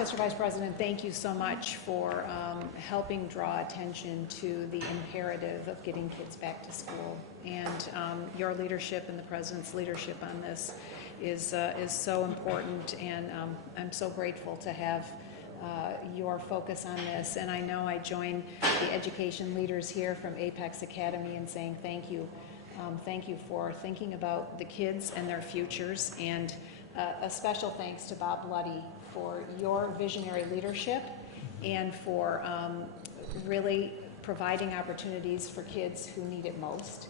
Mr. Vice President, thank you so much for helping draw attention to the imperative of getting kids back to school. And your leadership and the President's leadership on this is so important, and I'm so grateful to have your focus on this. And I know I join the education leaders here from Apex Academy in saying thank you. Thank you for thinking about the kids and their futures, and a special thanks to Bob Bloody for your visionary leadership and for really providing opportunities for kids who need it most.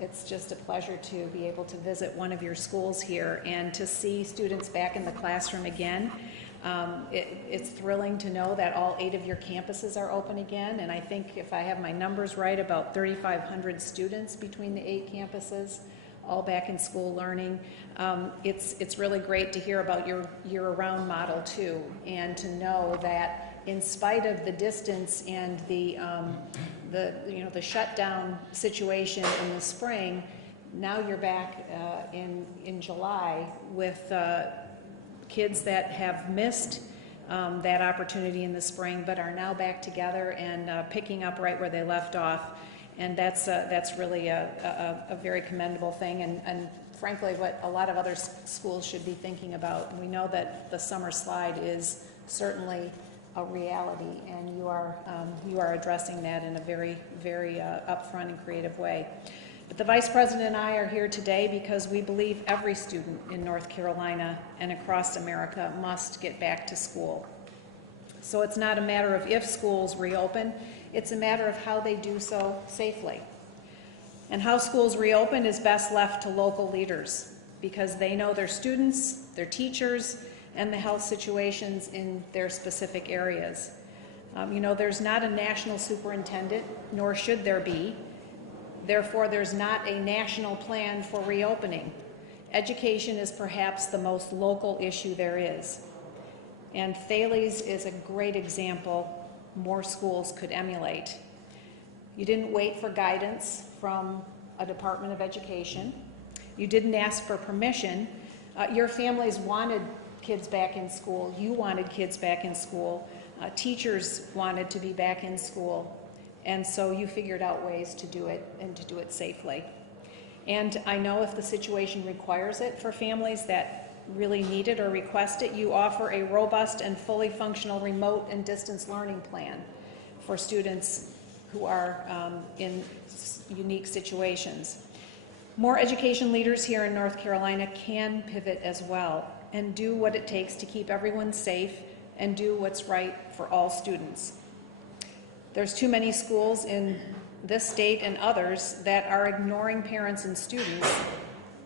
It's just a pleasure to be able to visit one of your schools here and to see students back in the classroom again. It's thrilling to know that all 8 of your campuses are open again, and I think if I have my numbers right, about 3,500 students between the 8 campuses, all back in school learning. It's really great to hear about your year-round model too, and to know that in spite of the distance and the shutdown situation in the spring, now you're back in July with kids that have missed that opportunity in the spring, but are now back together and picking up right where they left off. And that's really a very commendable thing, and frankly what a lot of other schools should be thinking about. We know that the summer slide is certainly a reality, and you are addressing that in a very, very upfront and creative way. But the Vice President and I are here today because we believe every student in North Carolina and across America must get back to school. So it's not a matter of if schools reopen, it's a matter of how they do so safely. And how schools reopen is best left to local leaders because they know their students, their teachers, and the health situations in their specific areas. There's not a national superintendent, nor should there be. Therefore, there's not a national plan for reopening. Education is perhaps the most local issue there is. And Thales is a great example more schools could emulate. You didn't wait for guidance from a Department of Education. You didn't ask for permission. Your families wanted kids back in school. You wanted kids back in school. Teachers wanted to be back in school. And so you figured out ways to do it and to do it safely. And I know if the situation requires it for families that really need it or request it, you offer a robust and fully functional remote and distance learning plan for students who are in unique situations. More education leaders here in North Carolina can pivot as well and do what it takes to keep everyone safe and do what's right for all students. There's too many schools in this state and others that are ignoring parents and students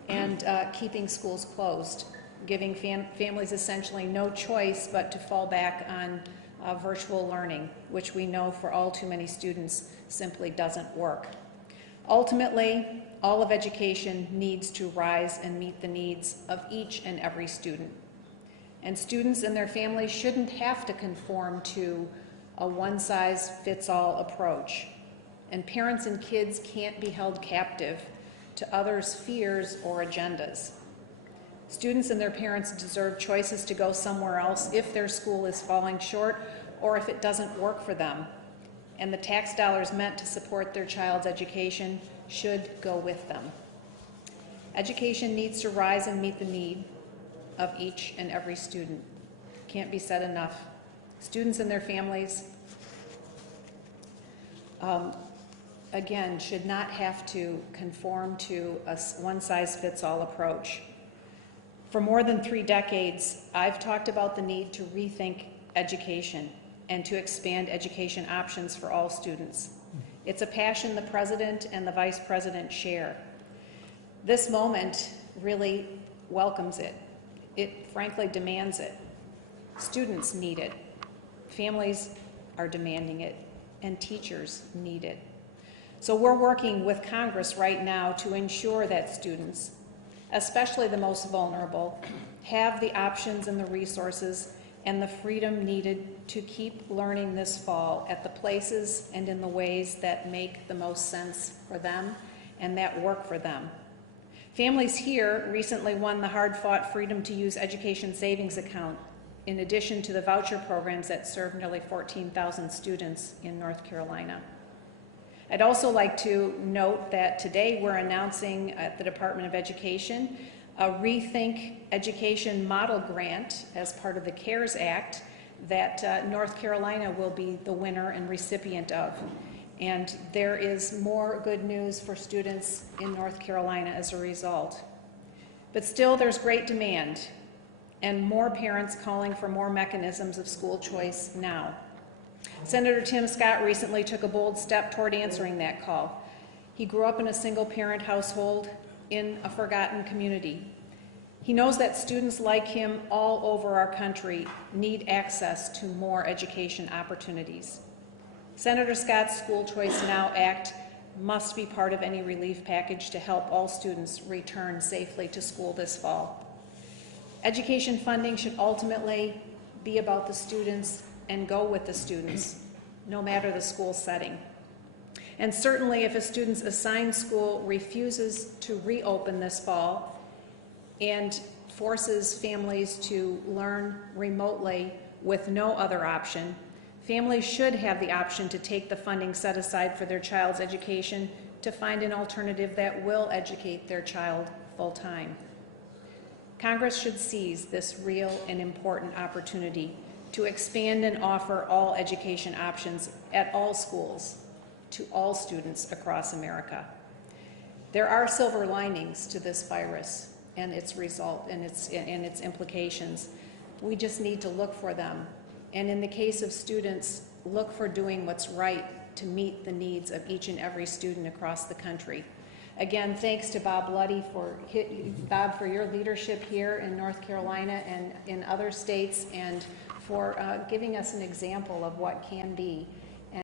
and keeping schools closed, giving families essentially no choice but to fall back on virtual learning, which we know for all too many students simply doesn't work. Ultimately, all of education needs to rise and meet the needs of each and every student. And students and their families shouldn't have to conform to a one-size-fits-all approach. And parents and kids can't be held captive to others' fears or agendas. Students and their parents deserve choices to go somewhere else if their school is falling short or if it doesn't work for them. And the tax dollars meant to support their child's education should go with them. Education needs to rise and meet the need of each and every student. Can't be said enough. Students and their families, again, should not have to conform to a one-size-fits-all approach. For more than 3 decades, I've talked about the need to rethink education and to expand education options for all students. It's a passion the President and the Vice President share. This moment really welcomes it. It frankly demands it. Students need it. Families are demanding it, and teachers need it. So we're working with Congress right now to ensure that students, especially the most vulnerable, have the options and the resources and the freedom needed to keep learning this fall at the places and in the ways that make the most sense for them and that work for them. Families here recently won the hard-fought Freedom to Use Education Savings Account in addition to the voucher programs that serve nearly 14,000 students in North Carolina. I'd also like to note that today we're announcing at the Department of Education a Rethink Education Model Grant as part of the CARES Act that North Carolina will be the winner and recipient of. And there is more good news for students in North Carolina as a result. But still, there's great demand and more parents calling for more mechanisms of school choice now. Senator Tim Scott recently took a bold step toward answering that call. He grew up in a single-parent household in a forgotten community. He knows that students like him all over our country need access to more education opportunities. Senator Scott's School Choice Now Act must be part of any relief package to help all students return safely to school this fall. Education funding should ultimately be about the students and go with the students, no matter the school setting. And certainly if a student's assigned school refuses to reopen this fall and forces families to learn remotely with no other option, families should have the option to take the funding set aside for their child's education to find an alternative that will educate their child full-time. Congress should seize this real and important opportunity to expand and offer all education options at all schools to all students across America. There are silver linings to this virus and its result and its implications. We just need to look for them. And in the case of students, look for doing what's right to meet the needs of each and every student across the country. Again, thanks to Bob Luddy for your leadership here in North Carolina and in other states, and for giving us an example of what can be.